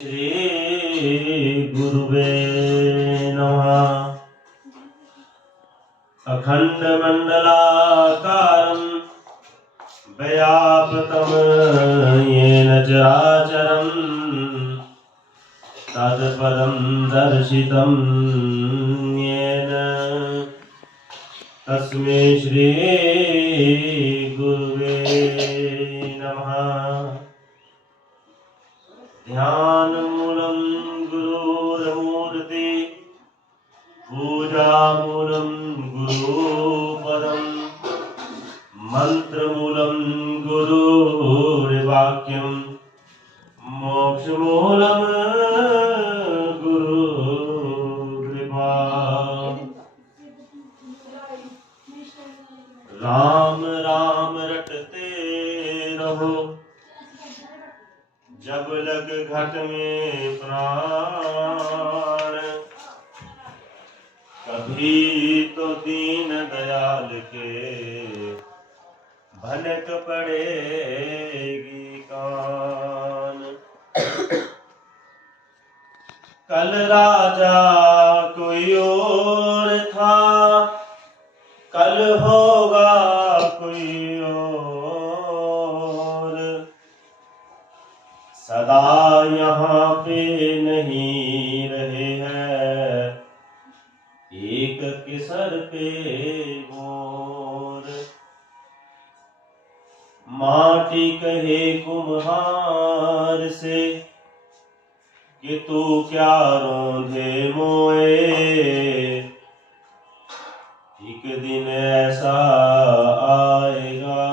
श्री गुरुवे नमः। अखण्डमण्डलाकारं व्याप्तं येन चराचरं तत्पदं दर्शितं येन तस्मै श्री गुरुवे नमः। ध्यानमूलं गुरुर्मूर्ति पूजामूलं गुरुपदं मन्त्रमूलं गुरुर्वाक्यं मोक्षमूलं गुरुकृपा। राम राम रटते रहो जब लग घट में प्राण। कभी तो दीन दयाल के भनक पड़ेगी कान। कल राजा कोई और था, कल होगा कोई और। सदा यहाँ पे नहीं रहे हैं, एक के सर पे मोर। माटी कहे कुम्हार से कि तू क्या रोंधे मोए। एक दिन ऐसा आएगा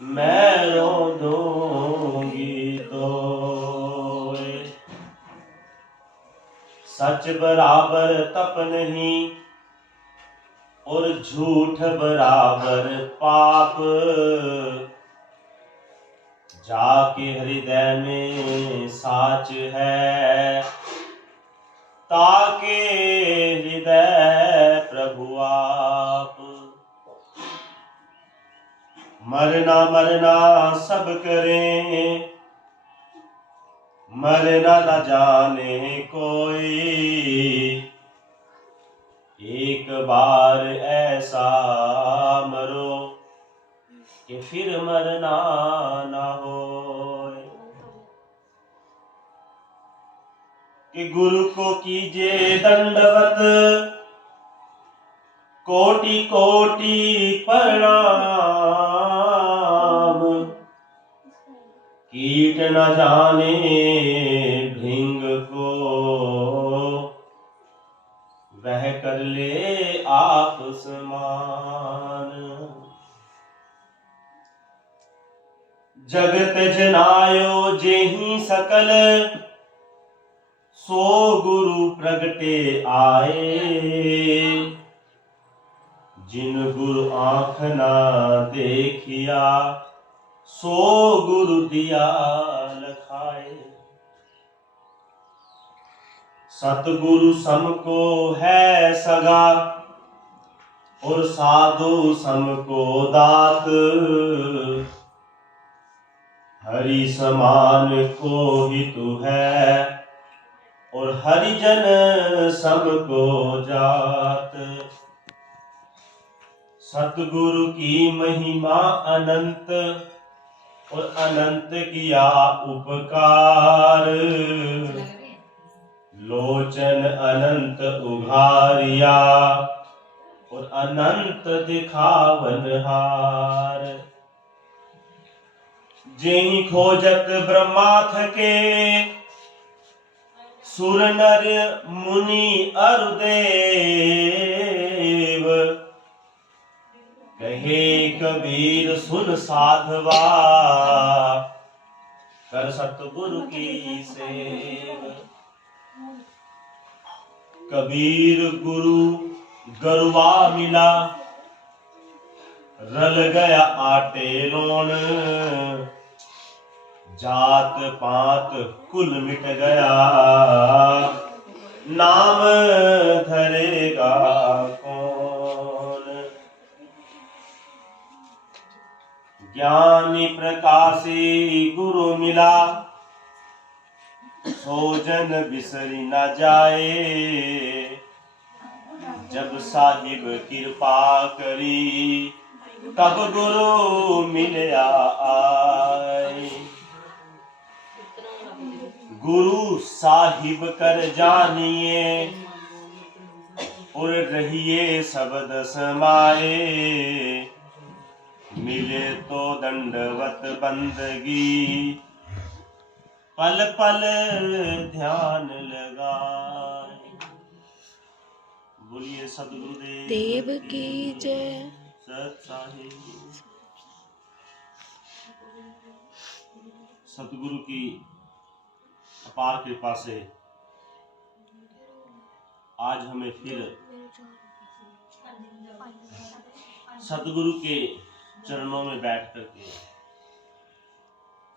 मैं रोंधूंगी तोए। सच बराबर तप नहीं और झूठ बराबर पाप। जाके हृदय में साच है, ताके हृदय प्रभु आप। मरना मरना सब करें, मरना न जाने कोई। एक बार ऐसा मरो कि फिर मरना ना हो। कि गुरु को कीजिए दंडवत कोटि कोटि प्रणाम। कीट न जाने भृंग को, वह कर ले आप समान। जगत जनायो जेहि सकल, सो गुरु प्रगटे आए। जिन गुरु आँख ना देखिया, सो गुरु दिया लखाए। सतगुरु समको है सगा, और साधु समको दात। हरि समान को हितु है, और हरिजन सबको जात। सतगुरु की महिमा अनंत, और अनंत किया उपकार। लोचन अनंत उघारिया, और अनंत दिखावन हार। जेहि खोजत ब्रह्मा थके, सुर नर मुनि अरु देव। कहे कबीर सुन साधवा, कर सतगुरु की सेव। कबीर गुरु गरुआ मिला, रल गया आटे लोन। जात पात कुल मिट गया, नाम धरेगा कौन। ज्ञानी प्रकाशी गुरु मिला, सोजन बिसरी न जाए, जब साहिब कृपा करी तब गुरु मिलया आए। गुरु साहिब कर जानिए और रहिए शब्द समाए, मिले तो दंडवत बंदगी पल पल ध्यान लगाए। बोलिए सतगुरुदेव देव की जय। सत साहिब। सतगुरु की अपार कृपा से आज हमें फिर सतगुरु के चरणों में बैठ करके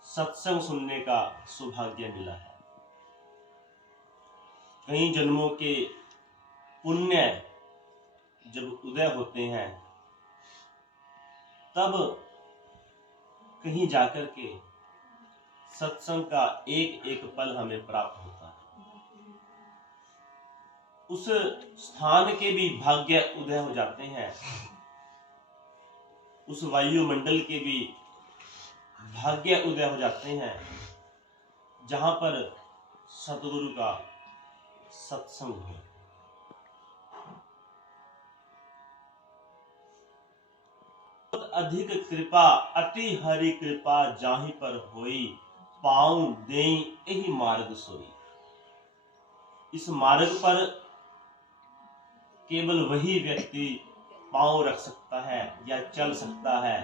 सत्संग सुनने का सौभाग्य मिला है। कई जन्मों के पुण्य जब उदय होते हैं तब कहीं जाकर के सत्संग का एक एक पल हमें प्राप्त होता है। उस स्थान के भी भाग्य उदय हो जाते हैं, उस वायुमंडल के भी भाग्य उदय हो जाते हैं जहां पर सतगुरु का सत्संग हो। अधिक कृपा अति हरि कृपा जाहि पर होई, पाऊं देई यही मार्ग सोई। इस मार्ग पर केवल वही व्यक्ति पांव रख सकता है या चल सकता है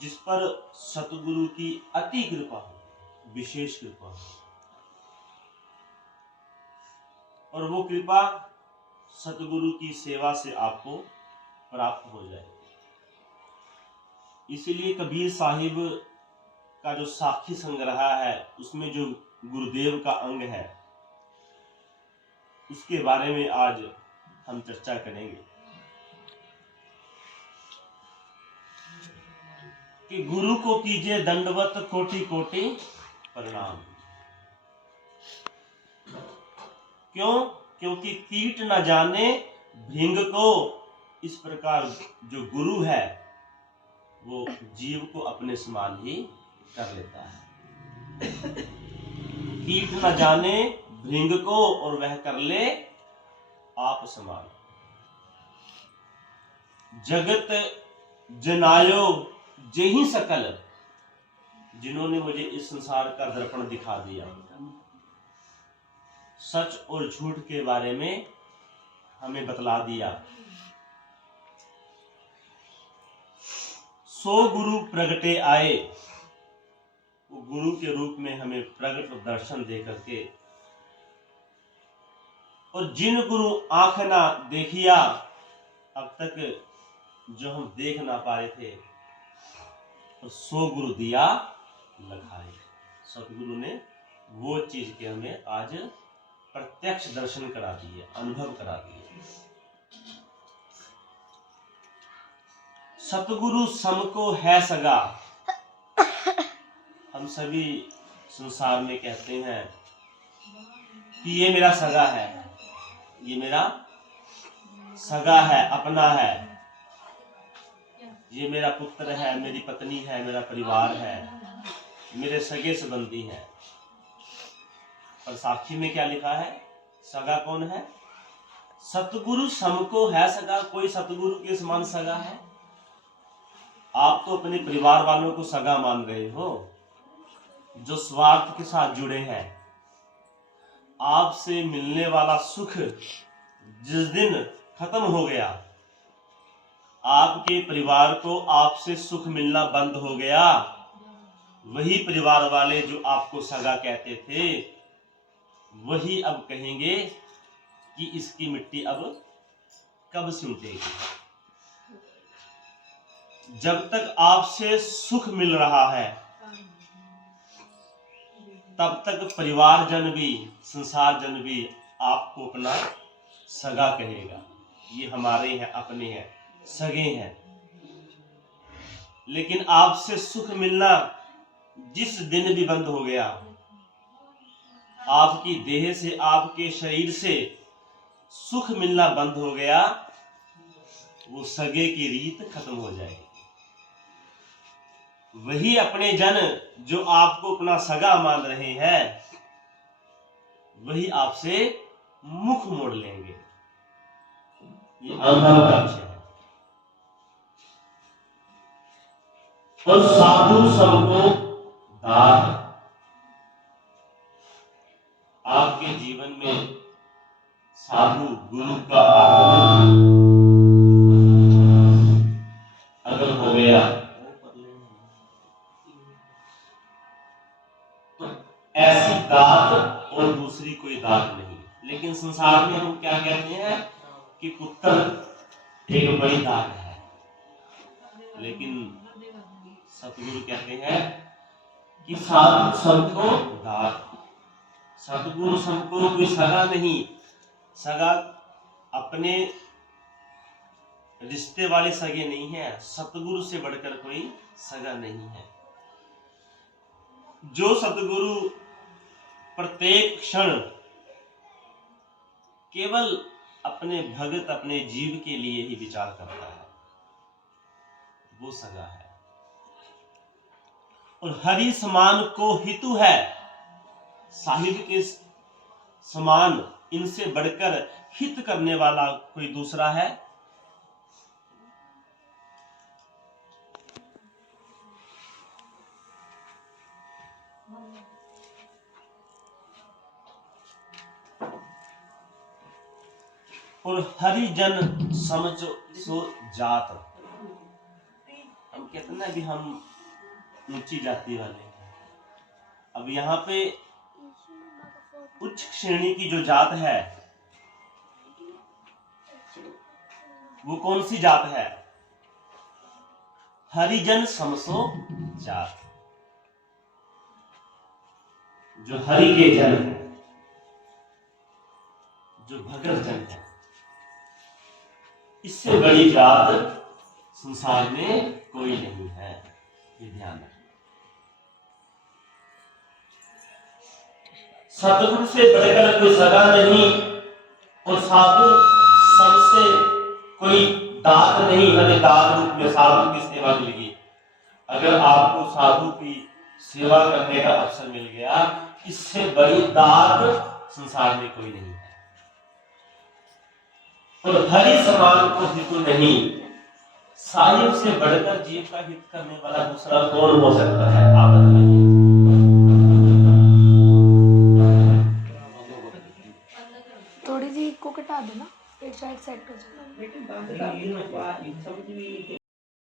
जिस पर सतगुरु की अति कृपा हो, विशेष कृपा हो। और वो कृपा सतगुरु की सेवा से आपको प्राप्त हो जाए। इसीलिए कबीर साहिब का जो साखी संग्रह है उसमें जो गुरुदेव का अंग है उसके बारे में आज हम चर्चा करेंगे कि गुरु को कीजिए दंडवत कोटि कोटि प्रणाम। क्यों? क्योंकि कीट न जाने भृंग को। इस प्रकार जो गुरु है वो जीव को अपने समान ही कर लेता है। कीट न जाने भृंग को और वह कर ले आप समान। जगत जनायो जेहि सकल, जिन्होंने मुझे इस संसार का दर्पण दिखा दिया, सच और झूठ के बारे में हमें बतला दिया। सो गुरु प्रगटे आए, वो गुरु के रूप में हमें प्रगट दर्शन दे करके, और जिन गुरु आंख ना देखिया, अब तक जो हम देख ना पा रहे थे, तो सो गुरु दिया लगाए। सतगुरु ने वो चीज के हमें आज प्रत्यक्ष दर्शन करा दिए, अनुभव करा दिए। सतगुरु समको है सगा। हम सभी संसार में कहते हैं कि ये मेरा सगा है, ये मेरा सगा है, अपना है, ये मेरा पुत्र है, मेरी पत्नी है, मेरा परिवार है, मेरे सगे संबंधी हैं। पर साक्षी में क्या लिखा है? सगा कौन है? सतगुरु समको है सगा। कोई सतगुरु के समान सगा है? आप तो अपने परिवार वालों को सगा मान रहे हो, जो स्वार्थ के साथ जुड़े हैं। आपसे मिलने वाला सुख जिस दिन खत्म हो गया, आपके परिवार को आपसे सुख मिलना बंद हो गया, वही परिवार वाले जो आपको सगा कहते थे वही अब कहेंगे कि इसकी मिट्टी अब कब से उठेगी। जब तक आपसे सुख मिल रहा है तब तक परिवार जन भी, संसार जन भी आपको अपना सगा कहेगा। ये हमारे हैं, अपने हैं, सगे हैं। लेकिन आपसे सुख मिलना जिस दिन भी बंद हो गया, आपकी देह से, आपके शरीर से सुख मिलना बंद हो गया, वो सगे की रीत खत्म हो जाएगी। वही अपने जन जो आपको अपना सगा मान रहे हैं, वही आपसे मुख मोड़ लेंगे। ये अनुभव का विषय है। और साधु सबको दान, आपके जीवन में साधु गुरु का आगमन अगर हो गया तो ऐसी दात और दूसरी कोई दात नहीं। लेकिन संसार में हम क्या कहते हैं कि पुत्र एक बड़ी दात है, लेकिन सतगुरु कहते हैं कि साधु सबको दात। सतगुरु सबको कोई सगा नहीं, सगा अपने रिश्ते वाले सगे नहीं है, सतगुरु से बढ़कर कोई सगा नहीं है। जो सतगुरु प्रत्येक क्षण केवल अपने भगत, अपने जीव के लिए ही विचार करता है, वो सगा है। और हरि समान को हितु है, साहिब के समान इनसे बढ़कर हित करने वाला कोई दूसरा है? और हरिजन समझो सो जात। हम कहते ना कि हम ऊंची जाति वाले हैं। अब यहाँ पे उच्च श्रेणी की जो जात है, वो कौन सी जात है? हरिजन समसो जात। जो हरि के जन है, जो भगत जन है, इससे बड़ी जात संसार में कोई नहीं है। ये ध्यान रखना। सतगुरु से बढ़कर कोई सगा नहीं, और साधु सबसे कोई दात नहीं। हमें दात रूप में साधु की सेवा मिल गई। अगर आपको साधु की सेवा करने का अवसर मिल गया, इससे बड़ी दात संसार में कोई नहीं है। और हरि समान को हित नहीं, साहिब से बढ़कर जीव का हित करने वाला दूसरा कौन हो सकता है? आप बताइए। थोड़ी सी को कटा दो ना, एक साइड सेट हो जाए।